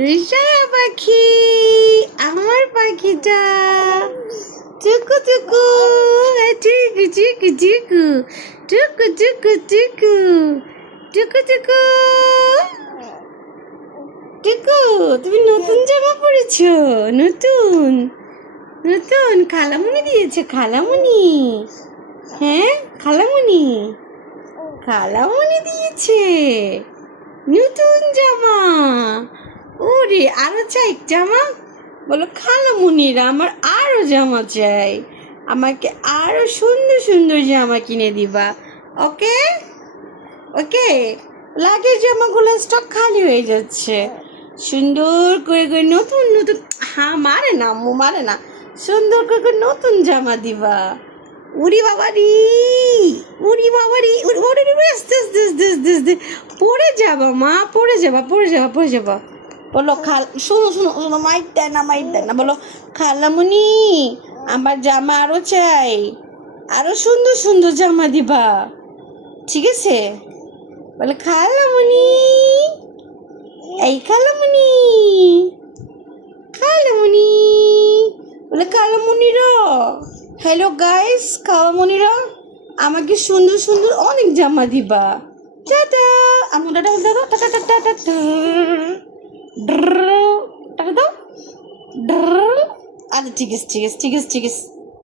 রিশা পাখি, আমার পাখিটা টুকু টুকু, টুকু টুকু টুকু, টুকু টুকু টুকু, টুকু টুকু টুকু। তুমি নতুন জামা পরেছো? নতুন নতুন খালামুনি দিয়েছে? খালামুনি, হ্যাঁ খালামুনি, খালামুনি দিয়েছে নতুন জামা। ওরে আরো চাই জামা? বলো খালামুনিরা আমার আরো জামা চাই, আমাকে আরো সুন্দর সুন্দর জামা কিনে দিবা। ওকে ওকে। লাগের জামাগুলো স্টক খালি হয়ে যাচ্ছে, সুন্দর করে করে নতুন নতুন, হ্যাঁ মারে না আম্মু, মারে না, সুন্দর করে করে নতুন জামা দিবা। উড়ি বাবারি, উড়ি বাবারি, ওরে আস্তে আস্তে আস্তে আস্তে আস্তে পড়ে যাবা মা, পড়ে যাবা পড়ে যাবা পড়ে যাবা। বলো শোনো শোনো শোনো, মাইট দেয় না মাইট দেয় না, বলো খালামুনি আমার জামা আরো চাই, আরো সুন্দর সুন্দর জামা দিবা, ঠিক আছে? বলে খালামুনি, এই খালামুনি, খালামুনি, বলে খালামুনিরা। হ্যালো গাইস, খালামুনিরা আমাকে সুন্দর সুন্দর অনেক জামা দিবা। টাটা, আমি টাটা দাও, টাটা টাটা টাটা, টাটা দাও। আচ্ছা ঠিক আছে ঠিক আছে ঠিক আছে ঠিক আছে।